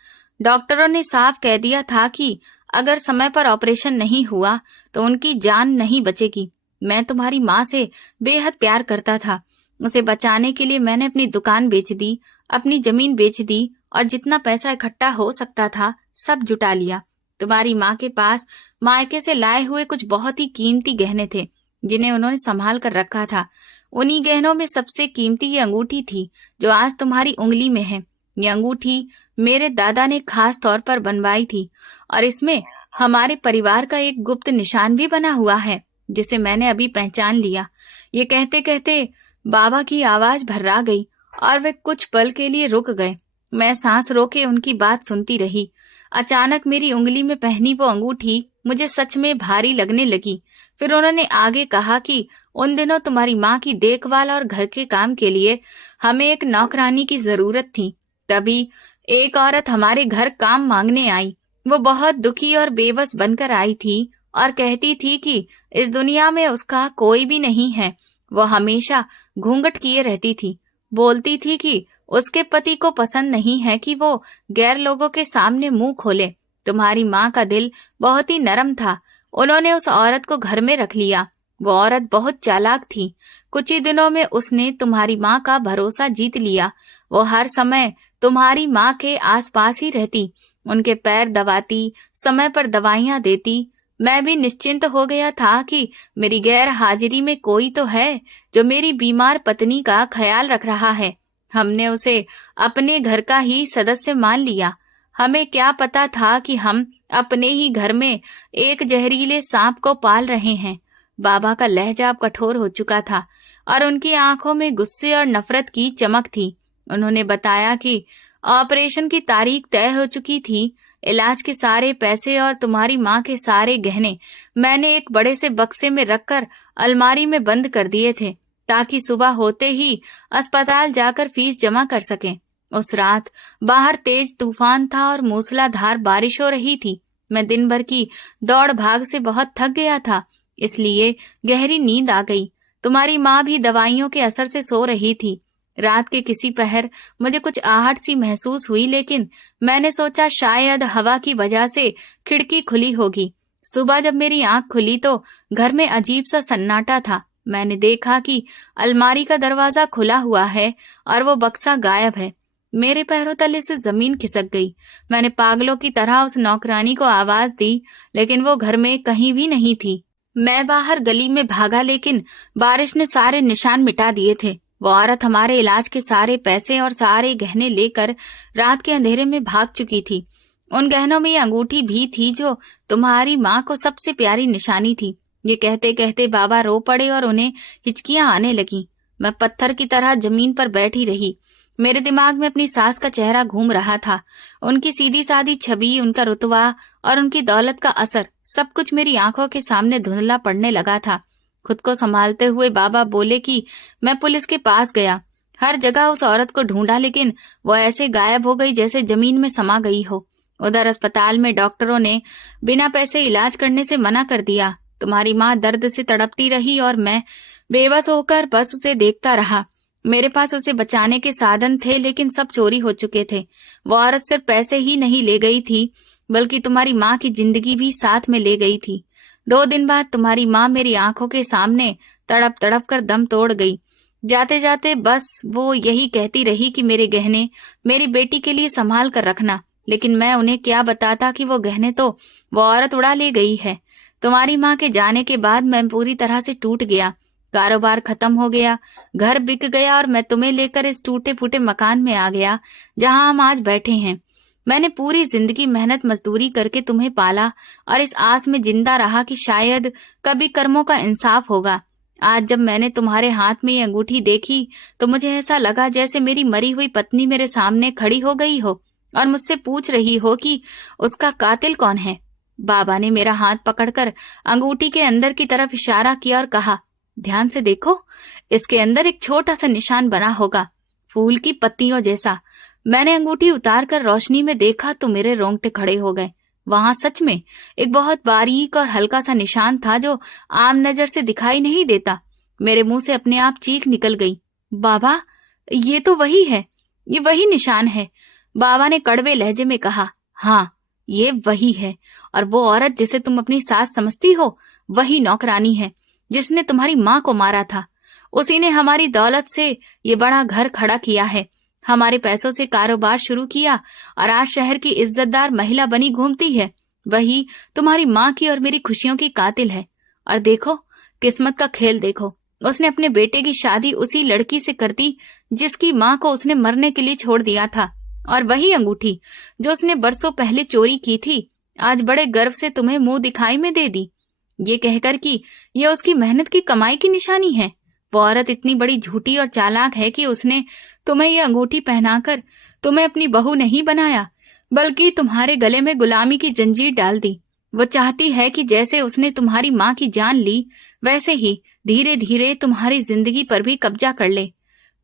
डॉक्टरों ने साफ कह दिया था कि अगर समय पर ऑपरेशन नहीं हुआ तो उनकी जान नहीं बचेगी। मैं तुम्हारी माँ से बेहद प्यार करता था। उसे बचाने के लिए मैंने अपनी दुकान बेच दी, अपनी जमीन बेच दी और जितना पैसा इकट्ठा हो सकता था सब जुटा लिया। तुम्हारी माँ के पास मायके से लाए हुए कुछ बहुत ही कीमती गहने थे जिन्हें उन्होंने संभाल कर रखा था। उन्हीं गहनों में सबसे कीमती ये अंगूठी थी जो आज तुम्हारी उंगली में है। ये अंगूठी मेरे दादा ने खास तौर पर बनवाई थी और इसमें हमारे परिवार का एक गुप्त निशान भी बना हुआ है जिसे मैंने अभी पहचान लिया। ये कहते कहते बाबा की आवाज भर्रा गई और वे कुछ पल के लिए रुक गए। मैं सांस रोके उनकी बात सुनती रही। अचानक मेरी उंगली में पहनी वो अंगूठी मुझे सच में भारी लगने लगी। फिर उन्होंने आगे कहा कि उन दिनों तुम्हारी माँ की देखभाल और घर के काम के लिए हमें एक नौकरानी की जरूरत थी। तभी एक औरत हमारे घर काम मांगने आई। वो बहुत दुखी और बेबस बनकर आई थी और कहती थी कि इस दुनिया में उसका कोई भी नहीं है। वो हमेशा घूंघट किए रहती थी। बोलती थी कि उसके पति को पसंद नहीं है कि वो गैर लोगों के सामने मुंह खोले। तुम्हारी माँ का दिल बहुत ही नरम था। उन्होंने उस औरत को घर में रख लिया। वो औरत बहुत चालाक थी। कुछ ही दिनों में उसने तुम्हारी माँ का भरोसा जीत लिया। वो हर समय तुम्हारी माँ के आसपास ही रहती, उनके पैर दबाती, समय पर दवाइयाँ देती। मैं भी निश्चिंत हो गया था कि मेरी गैर हाजिरी में कोई तो है जो मेरी बीमार पत्नी का ख्याल रख रहा है। हमने उसे अपने घर का ही सदस्य मान लिया। हमें क्या पता था कि हम अपने ही घर में एक जहरीले सांप को पाल रहे हैं। बाबा का लहजा अब कठोर हो चुका था और उनकी आंखों में गुस्से और नफरत की चमक थी। उन्होंने बताया कि ऑपरेशन की तारीख तय हो चुकी थी। इलाज के सारे पैसे और तुम्हारी माँ के सारे गहने मैंने एक बड़े से बक्से में रखकर अलमारी में बंद कर दिए थे ताकि सुबह होते ही अस्पताल जाकर फीस जमा कर सकें। उस रात बाहर तेज तूफान था और मूसलाधार बारिश हो रही थी। मैं दिन भर की दौड़ भाग से बहुत थक गया था, इसलिए गहरी नींद आ गई। तुम्हारी माँ भी दवाइयों के असर से सो रही थी। रात के किसी पहर मुझे कुछ आहट सी महसूस हुई, लेकिन मैंने सोचा शायद हवा की वजह से खिड़की खुली होगी। सुबह जब मेरी आंख खुली तो घर में अजीब सा सन्नाटा था। मैंने देखा कि अलमारी का दरवाजा खुला हुआ है और वो बक्सा गायब है। मेरे पैरों तले से जमीन खिसक गई। मैंने पागलों की तरह उस नौकरानी को आवाज दी, लेकिन वो घर में कहीं भी नहीं थी। मैं बाहर गली में भागा, लेकिन बारिश ने सारे निशान मिटा दिए थे। वो औरत हमारे इलाज के सारे पैसे और सारे गहने लेकर रात के अंधेरे में भाग चुकी थी। उन गहनों में ये अंगूठी भी थी जो तुम्हारी माँ को सबसे प्यारी निशानी थी। ये कहते कहते बाबा रो पड़े और उन्हें हिचकियां आने लगी। मैं पत्थर की तरह जमीन पर बैठी रही। मेरे दिमाग में अपनी सास का चेहरा घूम रहा था। उनकी सीधी सादी छवि, उनका रुतबा और उनकी दौलत का असर, सब कुछ मेरी आंखों के सामने धुंधला पड़ने लगा था। खुद को संभालते हुए बाबा बोले कि मैं पुलिस के पास गया। हर जगह उस औरत को ढूंढा, लेकिन वो ऐसे गायब हो गई जैसे जमीन में समा गई हो। उधर अस्पताल में डॉक्टरों ने बिना पैसे इलाज करने से मना कर दिया। तुम्हारी माँ दर्द से तड़पती रही और मैं बेबस होकर बस उसे देखता रहा। मेरे पास उसे बचाने के साधन थे, लेकिन सब चोरी हो चुके थे। वो औरत सिर्फ पैसे ही नहीं ले गई थी, बल्कि तुम्हारी माँ की जिंदगी भी साथ में ले गई थी। 2 दिन बाद तुम्हारी माँ मेरी आंखों के सामने तड़प तड़प कर दम तोड़ गई। जाते जाते बस वो यही कहती रही कि मेरे गहने मेरी बेटी के लिए संभाल कर रखना, लेकिन मैं उन्हें क्या बताता कि वो गहने तो वो औरत उड़ा ले गई है। तुम्हारी माँ के जाने के बाद मैं पूरी तरह से टूट गया। कारोबार खत्म हो गया, घर बिक गया और मैं तुम्हें लेकर इस टूटे फूटे मकान में आ गया जहां हम आज बैठे हैं। मैंने पूरी जिंदगी मेहनत मजदूरी करके तुम्हें पाला और इस आस में जिंदा रहा कि शायद कभी कर्मों का इंसाफ होगा। आज जब मैंने तुम्हारे हाथ में ये अंगूठी देखी तो मुझे ऐसा लगा जैसे मेरी मरी हुई पत्नी मेरे सामने खड़ी हो गई हो और मुझसे पूछ रही हो कि उसका कातिल कौन है। बाबा ने मेरा हाथ पकड़कर अंगूठी के अंदर की तरफ इशारा किया और कहा, ध्यान से देखो, इसके अंदर एक छोटा सा निशान बना होगा, फूल की पत्तियों जैसा। मैंने अंगूठी उतार कर रोशनी में देखा तो मेरे रोंगटे खड़े हो गए। वहां सच में एक बहुत बारीक और हल्का सा निशान था जो आम नजर से दिखाई नहीं देता। मेरे मुंह से अपने आप चीख निकल गई, बाबा, ये तो वही है, ये वही निशान है। बाबा ने कड़वे लहजे में कहा, हाँ, ये वही है। और वो औरत जिसे तुम अपनी सास समझती हो, वही नौकरानी है जिसने तुम्हारी माँ को मारा था। उसी ने हमारी दौलत से ये बड़ा घर खड़ा किया है, हमारे पैसों से कारोबार शुरू किया और आज शहर की इज्जतदार महिला बनी घूमती है। वही तुम्हारी माँ की और मेरी खुशियों की कातिल है। और देखो, किस्मत का खेल देखो, उसने अपने बेटे की शादी उसी लड़की से कर दी जिसकी माँ को उसने मरने के लिए छोड़ दिया था। और वही अंगूठी जो उसने बरसों पहले चोरी की थी, आज बड़े गर्व से तुम्हें मुंह दिखाई में दे दी, ये कहकर कि ये उसकी मेहनत की कमाई की निशानी है। वो औरत इतनी बड़ी झूठी और चालाक है कि उसने तुम्हें ये अंगूठी पहनाकर तुम्हें अपनी बहू नहीं बनाया, बल्कि तुम्हारे गले में गुलामी की जंजीर डाल दी। वो चाहती है कि जैसे उसने तुम्हारी माँ की जान ली, वैसे ही धीरे धीरे तुम्हारी जिंदगी पर भी कब्जा कर ले।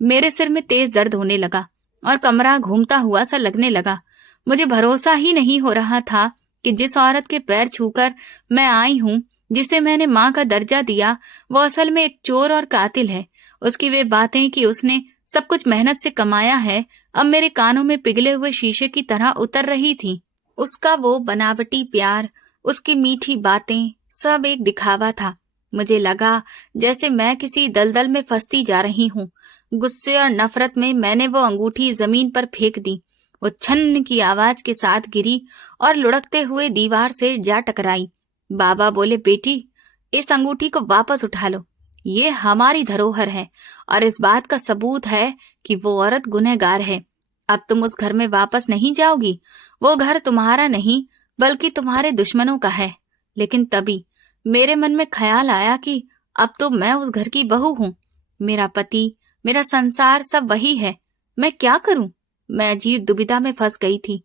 मेरे सिर में तेज दर्द होने लगा और कमरा घूमता हुआ सा लगने लगा। मुझे भरोसा ही नहीं हो रहा था कि जिस औरत के पैर छूकर मैं आई हूँ, जिसे मैंने माँ का दर्जा दिया, वो असल में एक चोर और कातिल है। उसकी वे बातें कि उसने सब कुछ मेहनत से कमाया है, अब मेरे कानों में पिघले हुए शीशे की तरह उतर रही थी। उसका वो बनावटी प्यार, उसकी मीठी बातें, सब एक दिखावा था। मुझे लगा जैसे मैं किसी दलदल में फंसती जा रही हूँ। गुस्से और नफरत में मैंने वो अंगूठी जमीन पर फेंक दी। वो छन्न की आवाज के साथ गिरी और लुढ़कते हुए दीवार से जा टकराई। बाबा बोले, बेटी, इस अंगूठी को वापस उठा लो, ये हमारी धरोहर है और इस बात का सबूत है कि वो औरत गुनहगार है। अब तुम उस घर में वापस नहीं जाओगी। वो घर तुम्हारा नहीं बल्कि तुम्हारे दुश्मनों का है। लेकिन तभी मेरे मन में ख्याल आया कि अब तो मैं उस घर की बहू हूँ, मेरा पति, मेरा संसार सब वही है। मैं क्या करूं? मैं अजीब दुविधा में फंस गई थी।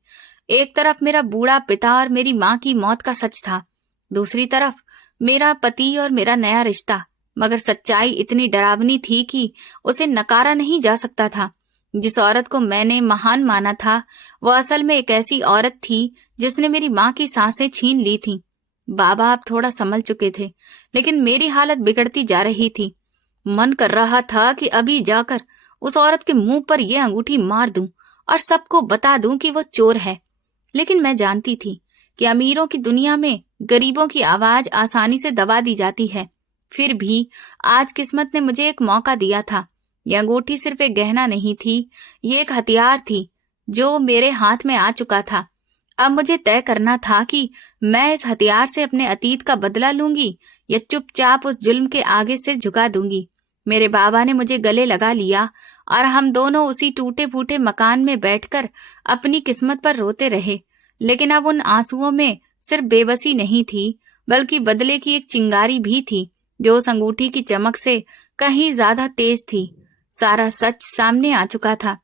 एक तरफ मेरा बूढ़ा पिता और मेरी माँ की मौत का सच था, दूसरी तरफ मेरा पति और मेरा नया रिश्ता। मगर सच्चाई इतनी डरावनी थी कि उसे नकारा नहीं जा सकता था। जिस औरत को मैंने महान माना था, वो असल में एक ऐसी औरत थी जिसने मेरी माँ की सांसें छीन ली थीं। बाबा अब थोड़ा संभल चुके थे, लेकिन मेरी हालत बिगड़ती जा रही थी। मन कर रहा था कि अभी जाकर उस औरत के मुंह पर यह अंगूठी मार दूं और सबको बता दूं कि वो चोर है। लेकिन मैं जानती थी कि अमीरों की दुनिया में गरीबों की आवाज आसानी से दबा दी जाती है। फिर भी आज किस्मत ने मुझे एक मौका दिया था। यह अंगूठी सिर्फ एक गहना नहीं थी, ये एक हथियार थी जो मेरे हाथ में आ चुका था। अब मुझे तय करना था कि मैं इस हथियार से अपने अतीत का बदला लूंगी या चुपचाप उस जुल्म के आगे सिर झुका दूंगी। मेरे बाबा ने मुझे गले लगा लिया और हम दोनों उसी टूटे फूटे मकान में बैठकर अपनी किस्मत पर रोते रहे। लेकिन अब उन आंसुओं में सिर्फ बेबसी नहीं थी, बल्कि बदले की एक चिंगारी भी थी जो उस अंगूठी की चमक से कहीं ज्यादा तेज थी। सारा सच सामने आ चुका था,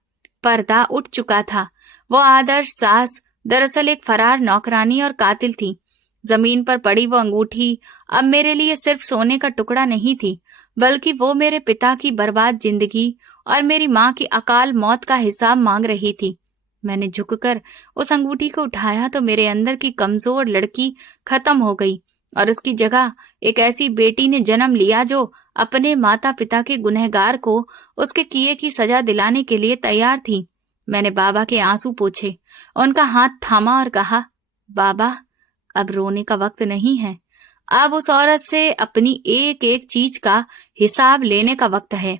पर्दा उठ चुका था। वो आदर्श सास दरअसल एक फरार नौकरानी और कातिल थी। जमीन पर पड़ी वो अंगूठी अब मेरे लिए सिर्फ सोने का टुकड़ा नहीं थी, बल्कि वो मेरे पिता की बर्बाद जिंदगी और मेरी माँ की अकाल मौत का हिसाब मांग रही थी। मैंने झुककर उस अंगूठी को उठाया तो मेरे अंदर की कमजोर लड़की खत्म हो गई और उसकी जगह एक ऐसी बेटी ने जन्म लिया जो अपने माता पिता के गुनहगार को उसके किए की सजा दिलाने के लिए तैयार थी। मैंने बाबा के आंसू पोंछे, उनका हाथ थामा और कहा, बाबा, अब रोने का वक्त नहीं है। अब उस औरत से अपनी एक एक चीज का हिसाब लेने का वक्त है।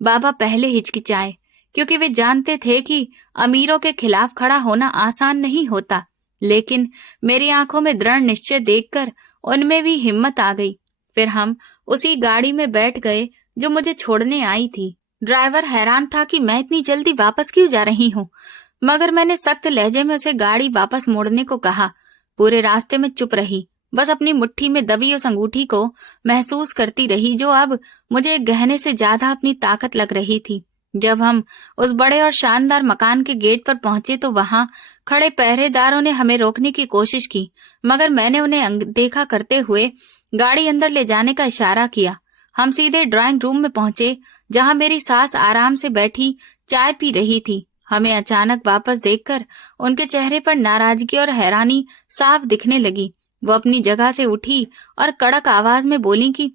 बाबा पहले हिचकिचाए, क्योंकि वे जानते थे कि अमीरों के खिलाफ खड़ा होना आसान नहीं होता, लेकिन मेरी आंखों में दृढ़ निश्चय देखकर उनमें भी हिम्मत आ गई। फिर हम उसी गाड़ी में बैठ गए जो मुझे छोड़ने आई थी। ड्राइवर हैरान था कि मैं इतनी जल्दी वापस क्यों जा रही हूँ, मगर मैंने सख्त लहजे में उसे गाड़ी वापस मोड़ने को कहा। पूरे रास्ते में चुप रही, बस अपनी मुट्ठी में दबी उस अंगूठी को महसूस करती रही, जो अब मुझे एक गहने से ज्यादा अपनी ताकत लग रही थी। जब हम उस बड़े और शानदार मकान के गेट पर पहुंचे तो वहां खड़े पहरेदारों ने हमें रोकने की कोशिश की, मगर मैंने उन्हें अनदेखा करते हुए गाड़ी अंदर ले जाने का इशारा किया। हम सीधे ड्राइंग रूम में पहुंचे, जहां मेरी सास आराम से बैठी चाय पी रही थी। हमें अचानक वापस देखकर उनके चेहरे पर नाराजगी और हैरानी साफ दिखने लगी। वो अपनी जगह से उठी और कड़क आवाज में बोली कि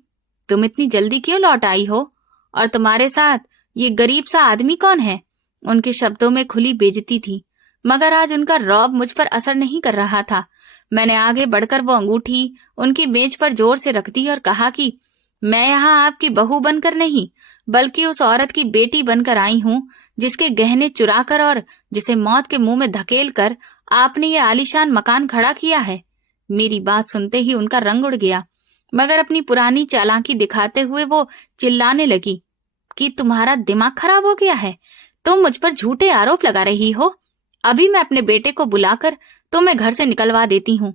तुम इतनी जल्दी क्यों लौट आई हो, और तुम्हारे साथ ये गरीब सा आदमी कौन है? उनके शब्दों में खुली बेइज्जती थी, मगर आज उनका रौब मुझ पर असर नहीं कर रहा था। मैंने आगे बढ़कर वो अंगूठी उनकी मेज पर जोर से रख दी और कहा कि मैं यहाँ आपकी बहू बनकर नहीं, बल्कि उस औरत की बेटी बनकर आई हूँ जिसके गहने चुराकर और जिसे मौत के मुंह में धकेल कर आपने ये आलीशान मकान खड़ा किया है। मेरी बात सुनते ही उनका रंग उड़ गया, मगर अपनी पुरानी चालाकी दिखाते हुए वो चिल्लाने लगी कि तुम्हारा दिमाग खराब हो गया है, तुम मुझ पर झूठे आरोप लगा रही हो। अभी मैं अपने बेटे को बुलाकर तुम्हें घर से निकलवा देती हूँ।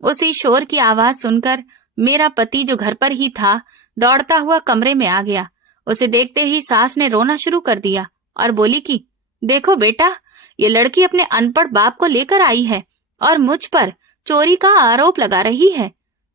उसी शोर की आवाज सुनकर मेरा पति, जो घर पर ही था, दौड़ता हुआ कमरे में आ गया। उसे देखते ही सास ने रोना शुरू कर दिया और बोली कि देखो बेटा, ये लड़की अपने अनपढ़ बाप को लेकर आई है और मुझ पर चोरी का आरोप लगा रही है।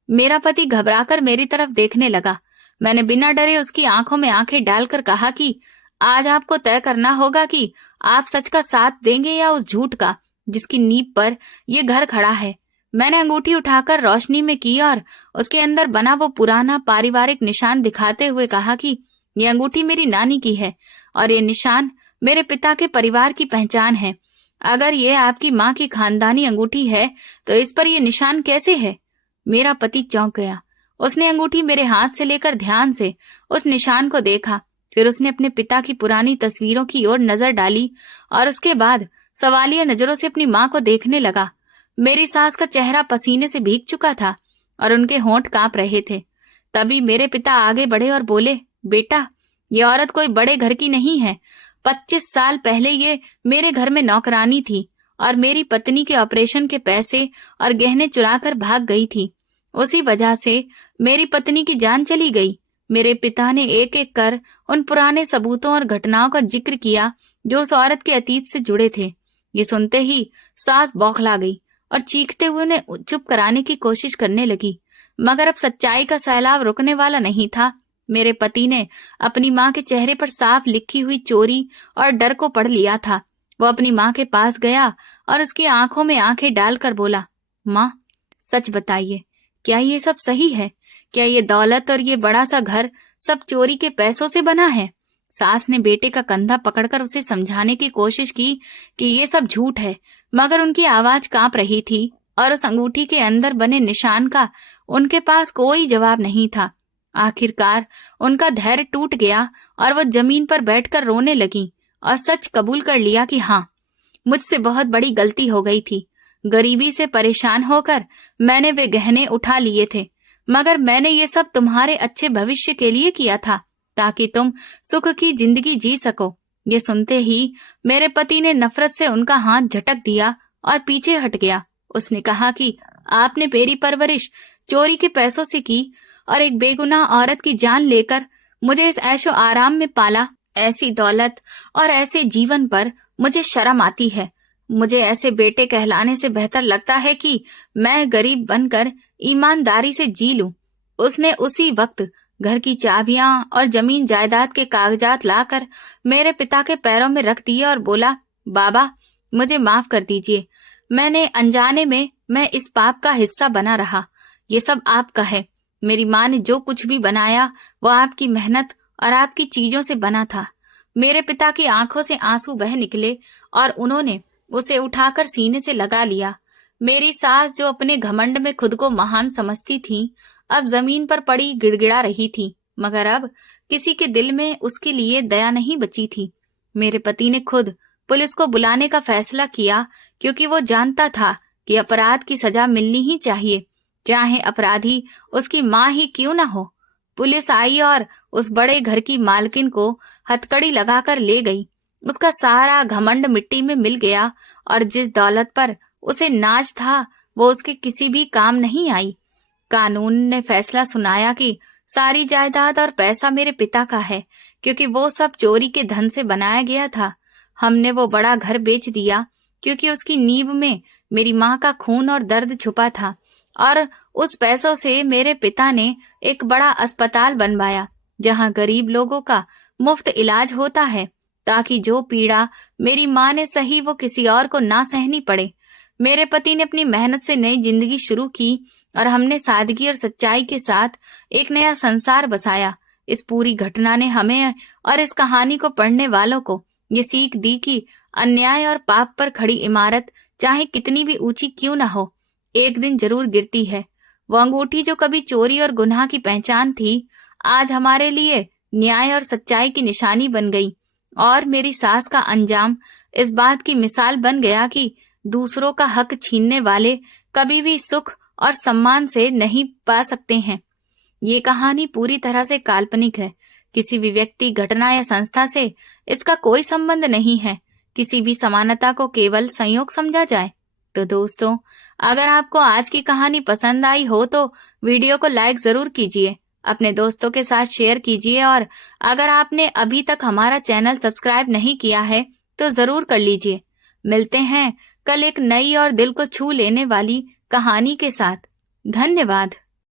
मेरा पति घबराकर मेरी तरफ देखने लगा। मैंने बिना डरे उसकी आंखों में आंखें डालकर कहा कि आज आपको तय करना होगा कि आप सच का साथ देंगे या उस झूठ का जिसकी नींव पर यह घर खड़ा है। मैंने अंगूठी उठाकर रोशनी में की और उसके अंदर बना वो पुराना पारिवारिक निशान दिखाते हुए कहा कि ये अंगूठी मेरी नानी की है और ये निशान मेरे पिता के परिवार की पहचान है। अगर ये आपकी माँ की खानदानी अंगूठी है तो इस पर ये निशान कैसे है? मेरा पति चौंक गया। उसने अंगूठी मेरे हाथ से लेकर ध्यान से उस निशान को देखा, फिर उसने अपने पिता की पुरानी तस्वीरों की ओर नजर डाली और उसके बाद सवालिया नजरों से अपनी माँ को देखने लगा। मेरी सास का चेहरा पसीने से भीग चुका था और उनके होंठ कांप रहे थे। तभी मेरे पिता आगे बढ़े और बोले, बेटा, ये औरत कोई बड़े घर की नहीं है। 25 साल पहले ये मेरे घर में नौकरानी थी और मेरी पत्नी के ऑपरेशन के पैसे और गहने चुराकर भाग गई थी। उसी वजह से मेरी पत्नी की जान चली गई। मेरे पिता ने एक एक कर उन पुराने सबूतों और घटनाओं का जिक्र किया जो उस औरत के अतीत से जुड़े थे। ये सुनते ही सास बौखला गई और चीखते हुए उन्हें चुप कराने की कोशिश करने लगी, मगर अब सच्चाई का सैलाब रुकने वाला नहीं था। मेरे पति ने अपनी माँ के चेहरे पर साफ लिखी हुई चोरी और डर को पढ़ लिया था। वो अपनी माँ के पास गया और उसकी आंखों में आंखें डालकर बोला, माँ, सच बताइए, क्या ये सब सही है? क्या ये दौलत और ये बड़ा सा घर सब चोरी के पैसों से बना है? सास ने बेटे का कंधा पकड़कर उसे समझाने की कोशिश की कि ये सब झूठ है, मगर उनकी आवाज कांप रही थी और उस अंगूठी के अंदर बने निशान का उनके पास कोई जवाब नहीं था। आखिरकार उनका धैर्य टूट गया और वो जमीन पर बैठकर रोने लगी और सच कबूल कर लिया कि हाँ, मुझसे बहुत बड़ी गलती हो गई थी। गरीबी से परेशान होकर मैंने वे गहने उठा लिए थे, मगर मैंने ये सब तुम्हारे अच्छे भविष्य के लिए किया था, ताकि तुम सुख की जिंदगी जी सको। ये सुनते ही मेरे पति ने नफरत से उनका हाथ झटक दिया और पीछे हट गया। उसने कहा कि आपने मेरी परवरिश चोरी के पैसों से की और एक बेगुनाह औरत की जान लेकर मुझे इस ऐशो आराम में पाला। ऐसी दौलत और ऐसे जीवन पर मुझे शर्म आती है। मुझे ऐसे बेटे कहलाने से बेहतर लगता है कि मैं गरीब बनकर ईमानदारी से जी लूं। उसने उसी वक्त घर की चाबियां और जमीन जायदाद के कागजात लाकर मेरे पिता के पैरों में रख दिए और बोला, बाबा, मुझे माफ कर दीजिए। मैंने अनजाने में मैं इस पाप का हिस्सा बना रहा। ये सब आपका है। मेरी माँ ने जो कुछ भी बनाया वो आपकी मेहनत और आपकी चीजों से बना था। मेरे पिता की आंखों से आंसू बह निकले और उन्होंने उसे उठाकर सीने से लगा लिया। मेरी सास, जो अपने घमंड में खुद को महान समझती थी, अब जमीन पर पड़ी गिड़गिड़ा रही थी, मगर अब किसी के दिल में उसके लिए दया नहीं बची थी। मेरे पति ने खुद पुलिस को बुलाने का फैसला किया, क्योंकि वो जानता था कि अपराध की सजा मिलनी ही चाहिए, चाहे अपराधी उसकी माँ ही क्यों न हो। पुलिस आई और उस बड़े घर की मालकिन को हथकड़ी लगाकर ले गई। उसका सारा घमंड मिट्टी में मिल गया और जिस दौलत पर उसे नाज था वो उसके किसी भी काम नहीं आई। कानून ने फैसला सुनाया कि सारी जायदाद और पैसा मेरे पिता का है, क्योंकि वो सब चोरी के धन से बनाया गया था। हमने वो बड़ा घर बेच दिया, क्योंकि उसकी नींव में मेरी माँ का खून और दर्द छुपा था, और उस पैसों से मेरे पिता ने एक बड़ा अस्पताल बनवाया, जहाँ गरीब लोगों का मुफ्त इलाज होता है, ताकि जो पीड़ा मेरी माँ ने सही वो किसी और को ना सहनी पड़े। मेरे पति ने अपनी मेहनत से नई जिंदगी शुरू की और हमने सादगी और सच्चाई के साथ एक नया संसार बसाया। इस पूरी घटना ने हमें और इस कहानी को पढ़ने वालों को ये सीख दी कि अन्याय और पाप पर खड़ी इमारत चाहे कितनी भी ऊंची क्यों ना हो, एक दिन जरूर गिरती है। वो अंगूठी जो कभी चोरी और गुनाह की पहचान थी, आज हमारे लिए न्याय और सच्चाई की निशानी बन गई। और मेरी सास का अंजाम इस बात की मिसाल बन गया कि दूसरों का हक छीनने वाले कभी भी सुख और सम्मान से नहीं पा सकते हैं। ये कहानी पूरी तरह से काल्पनिक है। किसी भी व्यक्ति, घटना या संस्था से इसका कोई संबंध नहीं है। किसी भी समानता को केवल संयोग समझा जाए। तो दोस्तों, अगर आपको आज की कहानी पसंद आई हो तो वीडियो को लाइक जरूर कीजिए, अपने दोस्तों के साथ शेयर कीजिए, और अगर आपने अभी तक हमारा चैनल सब्सक्राइब नहीं किया है तो जरूर कर लीजिए। मिलते हैं कल एक नई और दिल को छू लेने वाली कहानी के साथ। धन्यवाद।